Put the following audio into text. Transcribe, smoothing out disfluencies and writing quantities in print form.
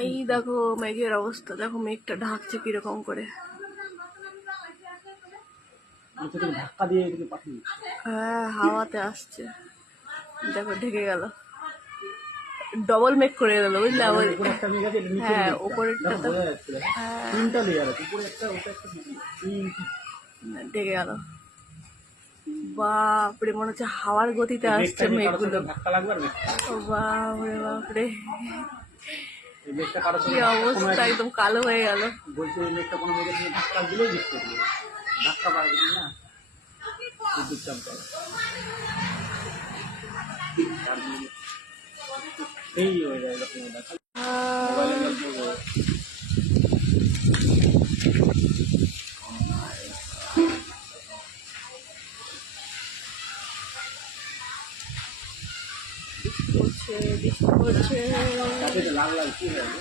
এই দেখো মেঘের অবস্থা, দেখো মেঘটা ঢাকছে কিরকম করে। ধাক্কা দিয়ে এদিকে পাঠিয়ে হ্যাঁ হাওয়াতে আসছে, দেখো ঢেকে গেল, ডবল মেঘ করে গেল বুঝলে। উপরে একটা মেঘ আছে, নিচে হ্যাঁ মেঘটা। উপরেরটা দেখো তো বোঝা যাচ্ছে, দেখো। হ্যাঁ তিনটা লেয়ার আছে, উপরে একটা, ওটা একটা, তিনটা। ঢেকে গেল। বাপরে, মনে হচ্ছে হাওয়ার গতিতে এই আসছে মেঘটা নিয়ে কারোর মেঘগুলো। সাথে ধাক্কা লাগবে আর মেঘটা। ও বাপরে বাপরে, এই মেঘটা কারোর কি সাথে ধাক্কা, কোনো অবস্থা, এক একদম কালো হয়ে গেল। বলছে এই মেঘটা কোনো মেঘের সঙ্গে ধাক্কা দিলেই বৃষ্টি হবে। ধাক্কা পারবে না, বিদ্যুৎ চাপ দেয়। এই হয়ে যায় এরকম দেখা মোবাইলে গেল। বৃষ্টি পড়ছে, বৃষ্টি পড়ছে। লাল লাল কি হয়ে গেল,